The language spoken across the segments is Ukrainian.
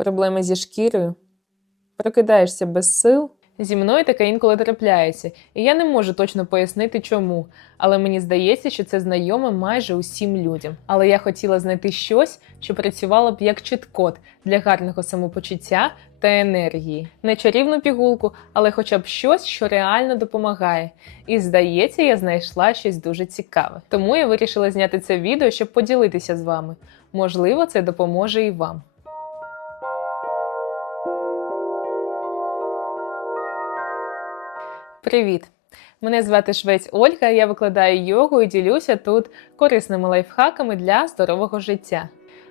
проблеми зі шкірою, прокидаєшся без сил. Зі мною таке інколи трапляється, і я не можу точно пояснити, чому. Але мені здається, що це знайоме майже усім людям. Але я хотіла знайти щось, що працювало б як чіткод для гарного самопочуття та енергії. Не чарівну пігулку, але хоча б щось, що реально допомагає. І здається, я знайшла щось дуже цікаве. Тому я вирішила зняти це відео, щоб поділитися з вами. Можливо, це допоможе і вам. Привіт! Мене звати Швець Ольга. Я викладаю йогу і ділюся тут корисними лайфхаками для здорового життя.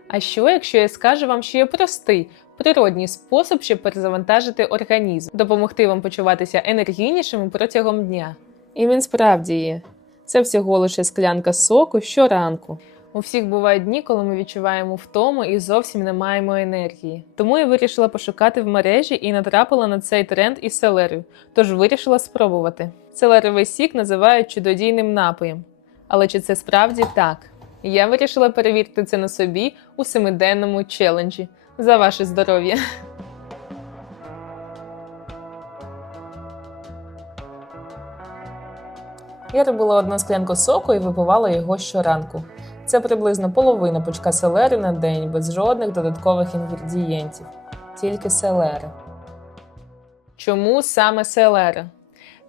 А що, якщо я скажу вам, що є простий, природній спосіб, щоб перезавантажити організм, допомогти вам почуватися енергійнішими протягом дня? І він справді є. Це всього лише склянка соку щоранку. У всіх бувають дні, коли ми відчуваємо втому і зовсім не маємо енергії. Тому я вирішила пошукати в мережі і натрапила на цей тренд із селерою, тож вирішила спробувати. Селеровий сік називають чудодійним напоєм. Але чи це справді так? Я вирішила перевірити це на собі у семиденному челенджі за ваше здоров'я. Я робила одну склянку соку і випивала його щоранку. Це приблизно половина пучка селери на день без жодних додаткових інгредієнтів, тільки селери. Чому саме селери?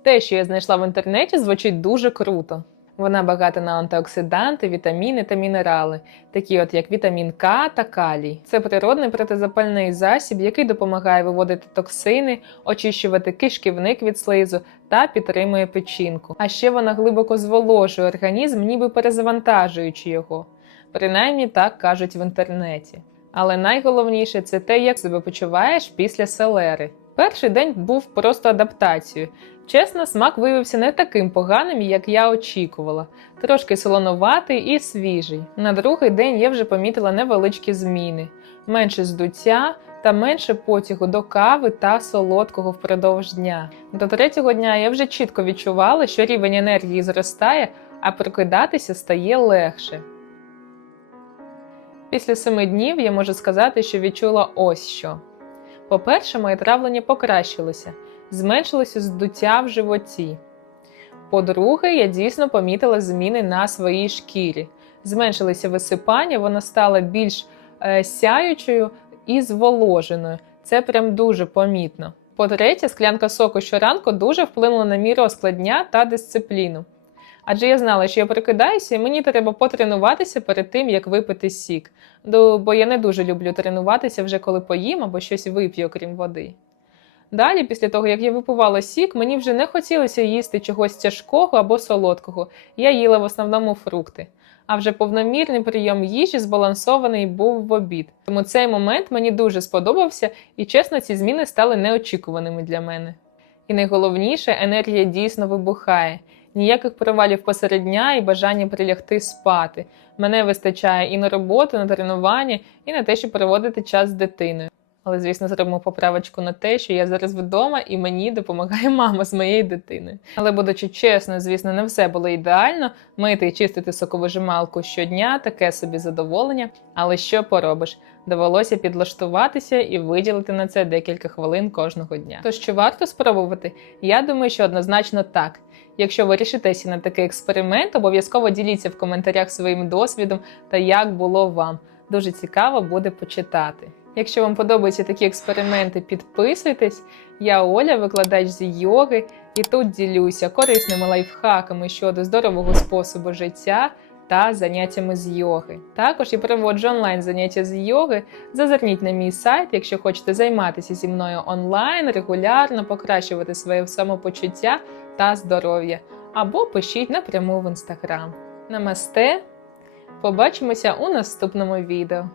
Те, що я знайшла в інтернеті, звучить дуже круто. Вона багата на антиоксиданти, вітаміни та мінерали, такі от як вітамін К та калій. Це природний протизапальний засіб, який допомагає виводити токсини, очищувати кишківник від слизу та підтримує печінку. А ще вона глибоко зволожує організм, ніби перезавантажуючи його. Принаймні так кажуть в інтернеті. Але найголовніше це те, як себе почуваєш після селери. Перший день був просто адаптацією. Чесно, смак виявився не таким поганим, як я очікувала. Трошки солонуватий і свіжий. На другий день я вже помітила невеличкі зміни: менше здуття та менше потягу до кави та солодкого впродовж дня. До третього дня я вже чітко відчувала, що рівень енергії зростає, а прокидатися стає легше. Після семи днів я можу сказати, що відчула ось що. По-перше, моє травлення покращилося, зменшилося здуття в животі. По-друге, я дійсно помітила зміни на своїй шкірі. Зменшилися висипання, вона стала більш е, сяючою і зволоженою. Це прям дуже помітно. По-третє, склянка соку щоранку дуже вплинула на мій розклад дня та дисципліну. Адже я знала, що я прокидаюся, і мені треба потренуватися перед тим, як випити сік. Бо я не дуже люблю тренуватися вже коли поїм або щось вип'ю, окрім води. Далі, після того, як я випивала сік, мені вже не хотілося їсти чогось тяжкого або солодкого. Я їла в основному фрукти. А вже повномірний прийом їжі збалансований був в обід. Тому цей момент мені дуже сподобався, і чесно, ці зміни стали неочікуваними для мене. І найголовніше, енергія дійсно вибухає. Ніяких провалів посеред дня і бажання прилягти спати. Мене вистачає і на роботу, на тренування, і на те, щоб проводити час з дитиною. Але, звісно, зробимо поправочку на те, що я зараз вдома і мені допомагає мама з моєю дитиною. Але, будучи чесною, звісно, не все було ідеально. Мити і чистити соковижималку щодня таке собі задоволення. Але що поробиш? Довелося підлаштуватися і виділити на це декілька хвилин кожного дня. Тож чи варто спробувати? Я думаю, що однозначно так. Якщо ви рішитеся на такий експеримент, обов'язково діліться в коментарях своїм досвідом та як було вам. Дуже цікаво буде почитати. Якщо вам подобаються такі експерименти, підписуйтесь. Я Оля, викладач з йоги, і тут ділюся корисними лайфхаками щодо здорового способу життя та заняттями з йоги. Також я проводжу онлайн заняття з йоги. Зазирніть на мій сайт, якщо хочете займатися зі мною онлайн, регулярно покращувати своє самопочуття та здоров'я. Або пишіть напряму в інстаграм. Намасте! Побачимося у наступному відео.